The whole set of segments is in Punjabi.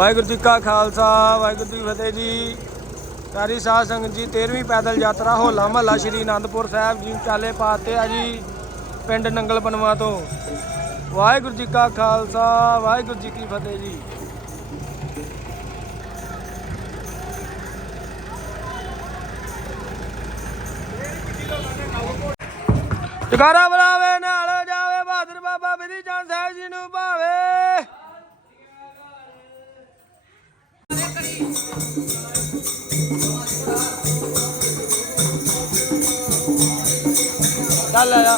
ਵਾਹਿਗੁਰੂ ਜੀ ਕਾ ਖਾਲਸਾ, ਵਾਹਿਗੁਰੂ ਜੀ ਫਤਿਹ ਜੀ। ਸਾਰੀ ਸਾਧ ਸੰਗਤ ਜੀ 13ਵੀਂ ਪੈਦਲ ਯਾਤਰਾ ਹੋਲਾ ਮਹੱਲਾ ਸ਼੍ਰੀ ਅਨੰਦਪੁਰ ਸਾਹਿਬ ਜੀ ਚਾਲੇ ਪਾਤੇ ਆ ਜੀ, ਪਿੰਡ ਨੰਗਲ ਬਨਵਾ ਤੋਂ। ਵਾਹਿਗੁਰੂ ਜੀ ਕਾ ਖਾਲਸਾ, ਵਾਹਿਗੁਰੂ ਜੀ ਕੀ ਫਤਿਹ ਜੀ। ਜਗਾਰਾ ਬਰਾ ਚੱਲ ਆ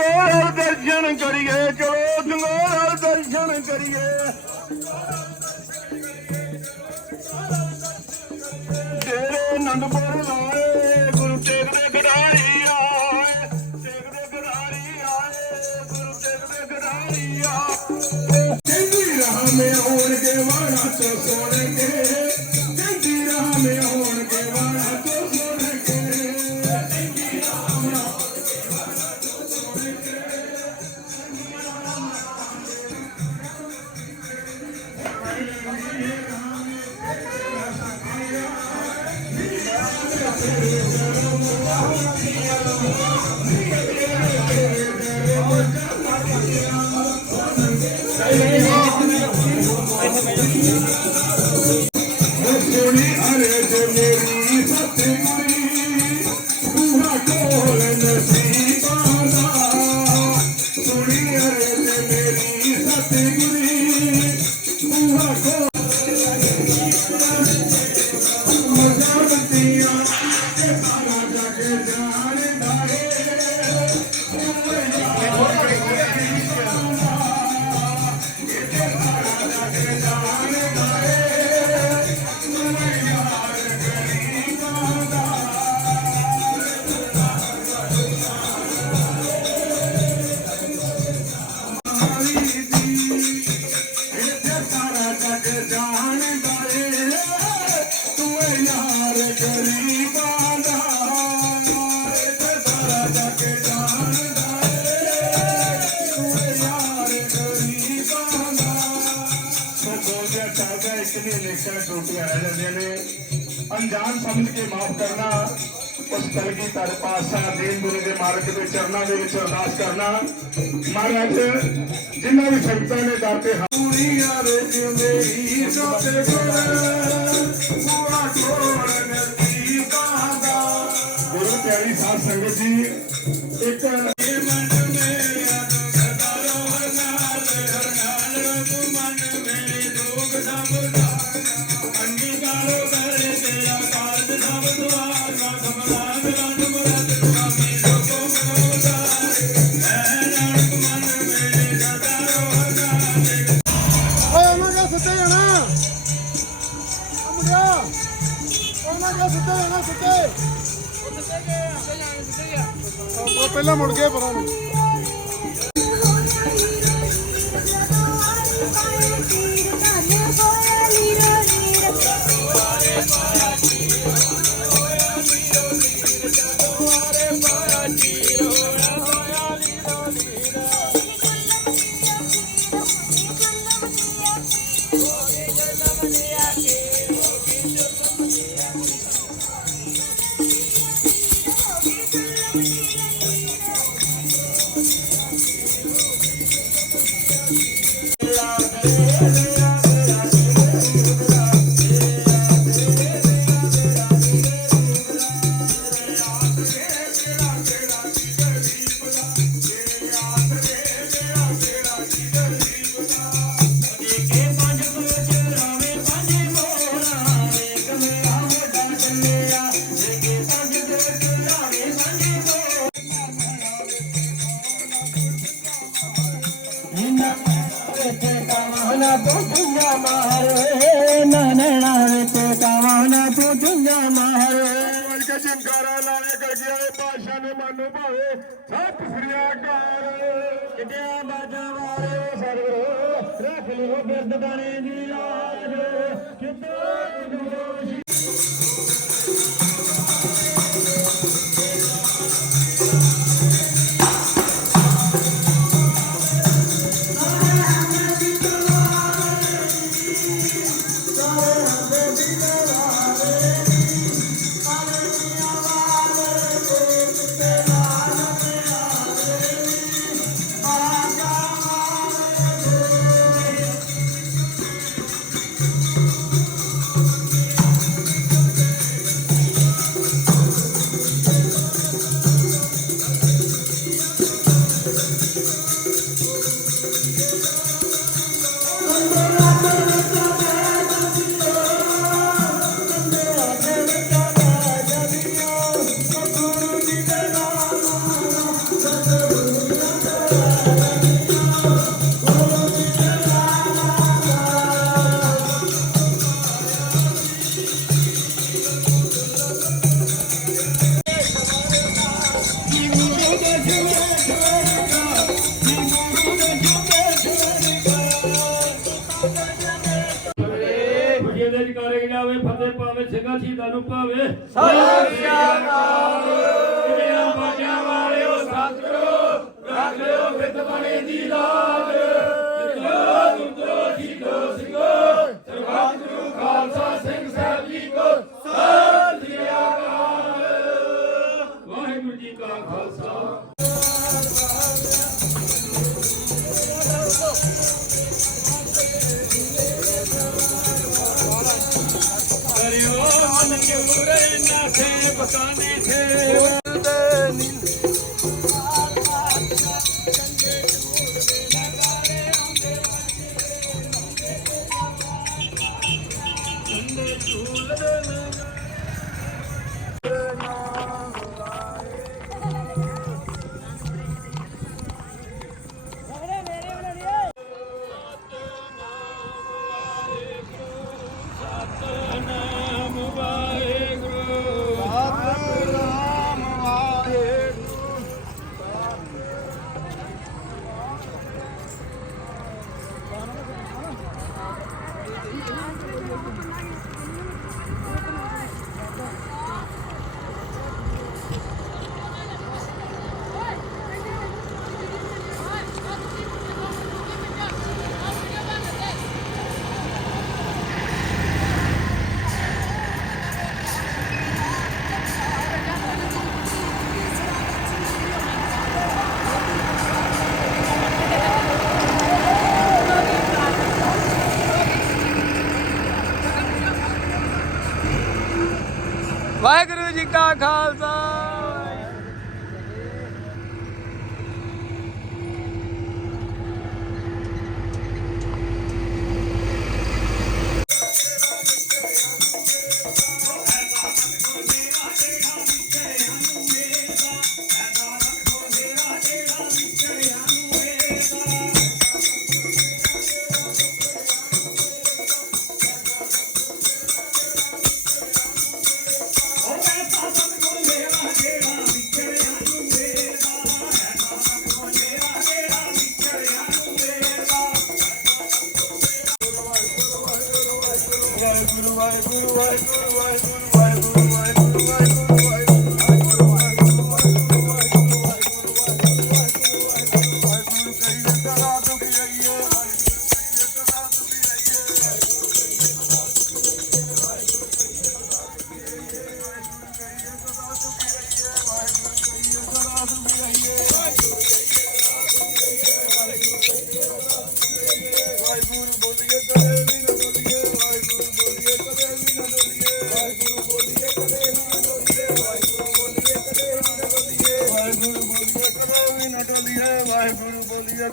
ਜੰਗੋਲ ਦਰਸ਼ਨ ਕਰੀਏ, ਚਲੋ ਜੰਗੋਲ ਦਰਸ਼ਨ ਕਰੀਏ। ਤੇਰੇ ਨੰਦਪੁਰ ਲਾਏ ਗੁਰੂ ਤੇਗ ਦੇ ਗਦਾਰੀ ਆਏ, ਤੇਗ ਦੇ ਗਦਾਰੀ ਆਏ, ਗੁਰੂ ਤੇਗ ਦੇ ਗਦਾਰੀ ਆਏ। ਤੇਰੀ ਰਾਹ ਮੇ ਹੋਣ ਕੇ ਵਾਣਾ ਸੋ ਸੋਣ ਕੇ ਅਣਜਾਣ ਸਮਝ ਕੇ ਮਾਫ ਕਰਨਾ, ਉਸ ਕਲਗੀ ਤਰ ਪਾਤਸ਼ਾਹ ਦੀਨ ਗੁਰੂ ਦੇ ਮਾਰਗ ਦੇ ਚਰਨਾਂ ਦੇ ਵਿੱਚ ਅਰਦਾਸ ਕਰਨਾ। ਮਹਾਰਾਜ, ਜਿਨ੍ਹਾਂ ਵੀ ਸੰਗਤਾਂ ਨੇ ਦਰ ਤੇ ਹੂਰੀਆਂ ਦੇ ਜਿਵੇਂ ਹੀ ਸੋਤੇ ਪਰ ਪੂਰਾ ਟੋੜਾ ਜਾਣਾ ਜਾਣਾ ਸਿੱਧੇ। ਪਹਿਲਾਂ ਮੁੜ ਗਏ ਪਰਾਂ ਨੂੰ। ਪਿਆਰੇ ਸਤਿਗੁਰੂ ਰੱਖ ਲਿਓ ਬਿਰਦ ਬਾਣੇ ਦੀ ਆਜ ਕਿਤੇ ਗੁਰੂ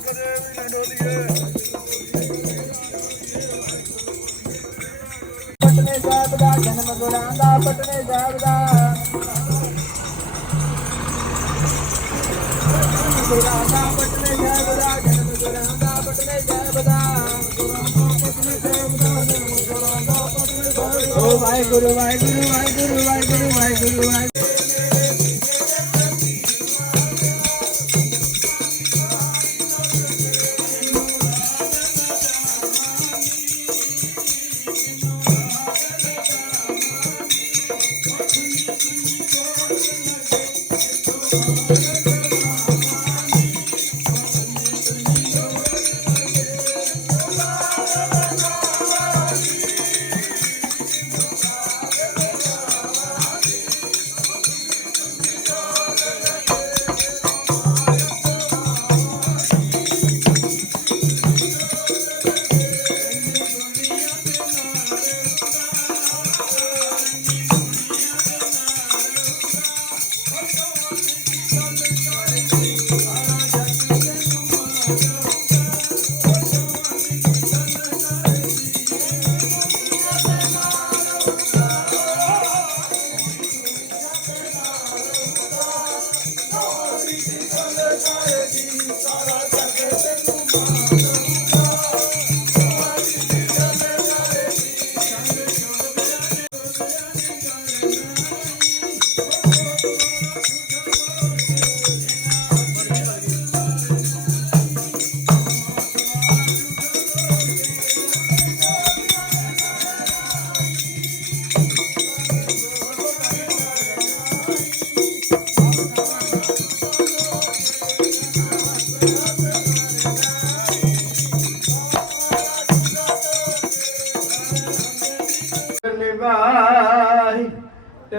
ਬੋਲੀਏ ਕਦੇ ਵੀ ਨਾ ਡੋਲੀਏ ਪਟਨੇ ਸਾਹਿਬ ਦਾ ਜਨਮ ਗੁਰਾਂ ਦਾ ਪਟਨੇ ਸਾਹਿਬ ਦਾ ਗੁਰਾਂ ਦਾ ਪਟਨੇ ਸਾਹਿਬ ਦਾ ਜਨਮ ਗੁਰਾਂ ਦਾ ਪਟਨੇ ਸਾਹਿਬ ਦਾ ਓ ਵਾਹਿਗੁਰੂ ਵਾਹਿਗੁਰੂ ਵਾਹਿਗੁਰੂ ਵਾਹਿਗੁਰੂ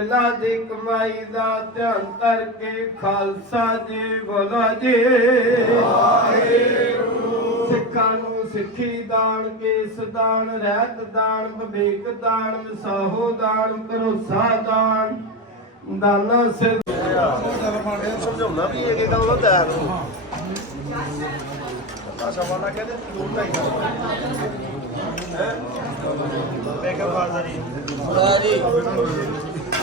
ਟਲਾ ਦੀ ਕਮਾਈ ਦਾ ਧਿਆਨ ਧਰ ਕੇ ਖਾਲਸਾ ਜੀ ਬੋਲੋ ਜੀ। ਸਿੱਖਾਂ ਨੂੰ ਸਿੱਖੀ ਦਾਨ ਕੇਸ ਦਾਨ ਰਹਿਤ ਦਾਨ ਵਿਵੇਕ ਦਾਨ ਵਿਸਾਹੋ ਦਾਨ ਭਰੋਸਾ ਦਾਨ ਦਾਨਾ ਸਿਰ। ਸਮਝਾਉਣਾ ਵੀ ਇਹ ਕਿਦਾਂ ਉਹਦਾ ਤਿਆਰ ਹੋ। ਆਸ਼ਾ ਵਾਲਾ ਕਹਿੰਦੇ ਦੋ ਢਾਈ ਹੈ? ਬੇਕਰ ਬਾਜ਼ਾਰੀ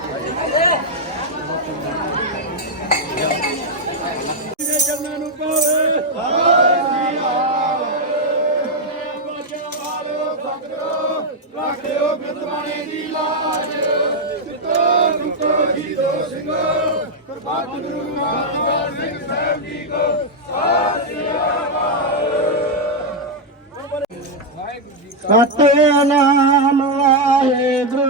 ਪੈ ਹੋਈ ਦੀ ਚੰਗੀ ਕਰਾ ਸਤਿਨਾਮ ਵਾਹਿਗੁਰੂ।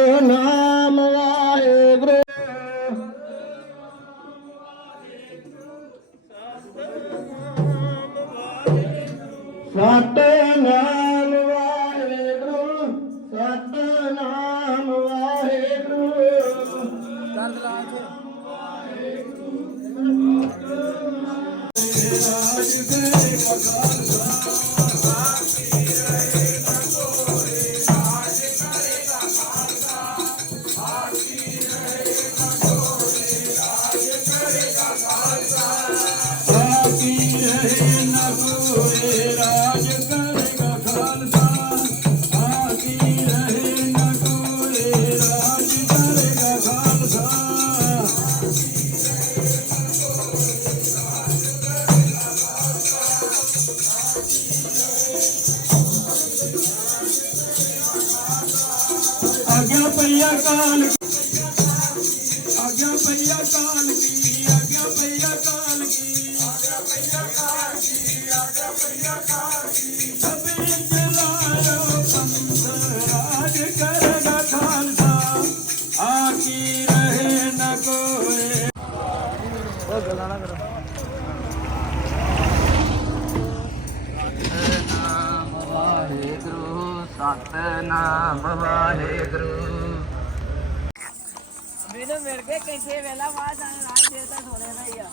ਆਕੀ ਆਗਿਆ ਪਈਆ ਕਾਲ ਕੀ, ਆਗਿਆ ਪਈਆ ਕਾਲ ਕੀ। ਆਗਿਆ ਪਈਆ ਕਾਲ ਕੀ ਆਗਿਆ ਪਈਆ ਕਾਲ ਕੀ ਸਭੇ ਚਲਾਇਓ ਪੰਥ ਰਾਜ ਕਰੇਗਾ ਖਾਲਸਾ ਆਕੀ ਰਹੇ ਨ ਕੋਏ। ਵਾਹਿਗੁਰੂ, ਸਤਨਾਮ ਵਾਹਿਗੁਰੂ। ਮੈਨੂੰ ਮਿਲ ਗਏ ਕਿਸੇ ਵੇਲਾ ਬਾਅਦ ਜਾਣ ਰਾਜ ਦੇ ਤਾਂ ਥੋੜੇ ਦਾ ਹੀ ਆ।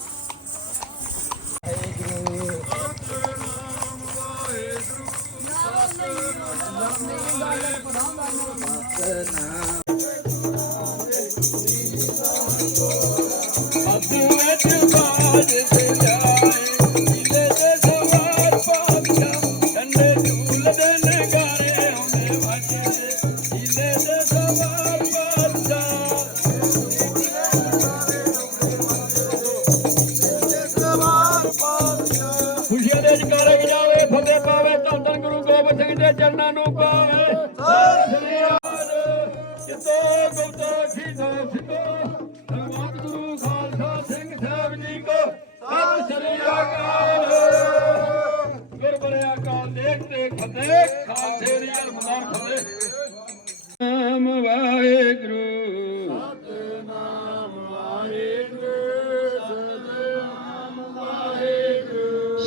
ਅੱਬੂ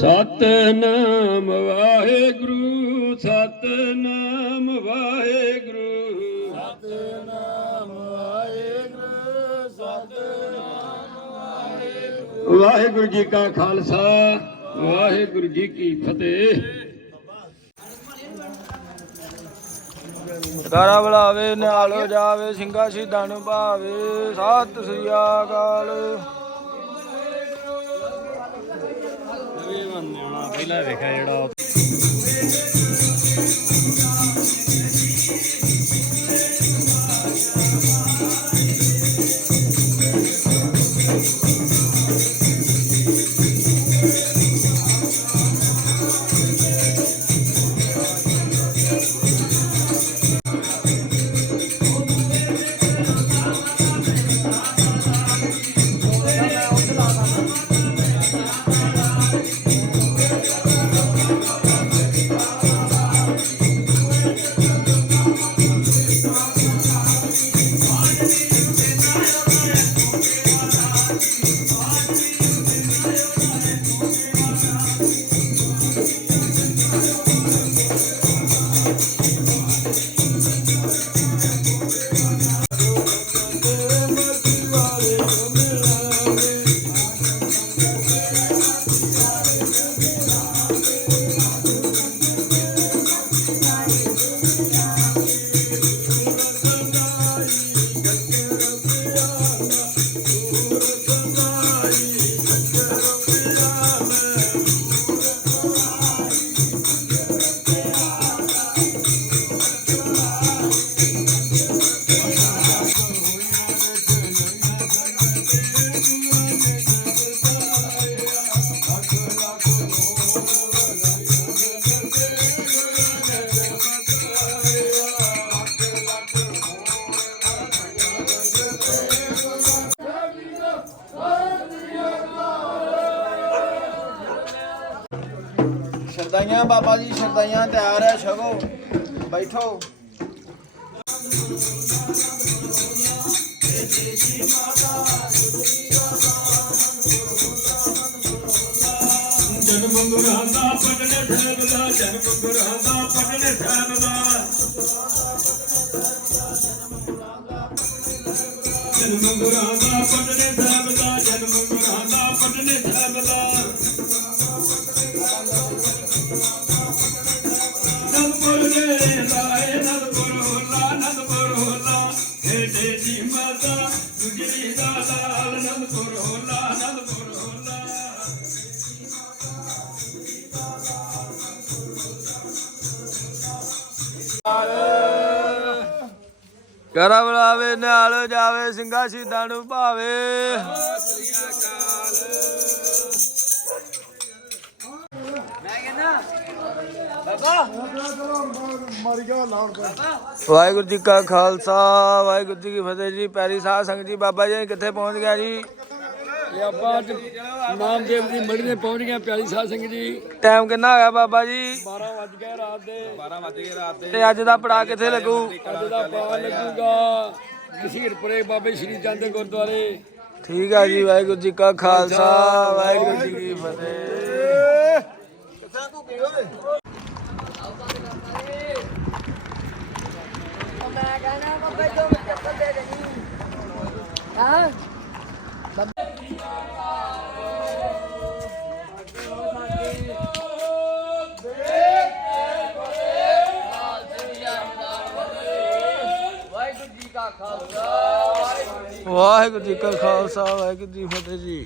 ਸਤਨਾਮ ਵਾਹਿਗੁਰੂ ਸਤਨਾਮ ਵਾਹਿਗੁਰੂ। ਵਾਹਿਗੁਰੂ ਜੀ ਕਾ ਖਾਲਸਾ ਵਾਹਿਗੁਰੂ ਜੀ ਕੀ ਫਤਿਹ। ਗਾਰਾ ਬੁਲਾਵੇ ਨਿਹਾਲੋ ਜਾਵੇ ਸਿੰਘਾ ਸ਼ਹੀਦਾਂ ਨੂੰ ਭਾਵੇ। ਸਤਿ ਸ੍ਰੀ ਅਕਾਲ। ਸ਼ਰਦਾਈਆਂ ਬਾਬਾ ਜੀ ਕਰਾ ਬੁਲਾਵੇ ਨਾਲ ਜਾਵੇ ਸਿੰਘਾ ਸ਼ਹੀਦਾਂ ਨੂੰ ਭਾਵੇ। ਵਾਹਿਗੁਰੂ ਜੀ ਕਾ ਖਾਲਸਾ, ਵਾਹਿਗੁਰੂ ਜੀ ਕੀ ਫਤਿਹ ਜੀ। ਪੈਰੀ ਸਾਧ ਸੰਗਤ ਜੀ, ਬਾਬਾ ਜੀ ਕਿੱਥੇ ਪਹੁੰਚ ਗਿਆ ਜੀ? ਇਹ ਆਪਾਂ ਅੱਜ ਨਾਮਦੇਵ ਦੀ ਮੜੀ ਦੇ ਪਹੁੰਚ ਗਏ ਪਿਆਰੀ ਸਾਧ ਸਿੰਘ ਜੀ। ਟਾਈਮ ਕਿੰਨਾ ਹੋਇਆ ਬਾਬਾ ਜੀ? 12 ਵੱਜ ਗਏ ਰਾਤ ਦੇ। 12 ਵੱਜ ਗਏ ਰਾਤ ਤੇ ਅੱਜ ਦਾ ਪੜਾ ਕਿੱਥੇ ਲੱਗੂ? ਅੱਜ ਦਾ ਪਾਣ ਲੱਗੂਗਾ। ਮਸ਼ੀਰਪੁਰੇ ਬਾਬੇ ਸ਼੍ਰੀ ਚੰਦ ਦੇ ਗੁਰਦੁਆਰੇ। ਠੀਕ ਆ ਜੀ ਵਾਹਿਗੁਰੂ ਜੀ ਕਾ ਖਾਲਸਾ ਵਾਹਿਗੁਰੂ ਜੀ ਕੀ ਫਤਿਹ। ਮੈਂ ਕਹਿੰਦਾ ਬੱਬੇ ਤੋਂ ਚੱਕਰ ਦੇ ਦੇਣੀ ਹਾਂ? ਵਾਹਿਗੁਰੂ ਜੀ ਕਾ ਖਾਲਸਾ ਵਾਹਿਗੁਰੂ ਜੀ ਫਤਿਹ ਜੀ।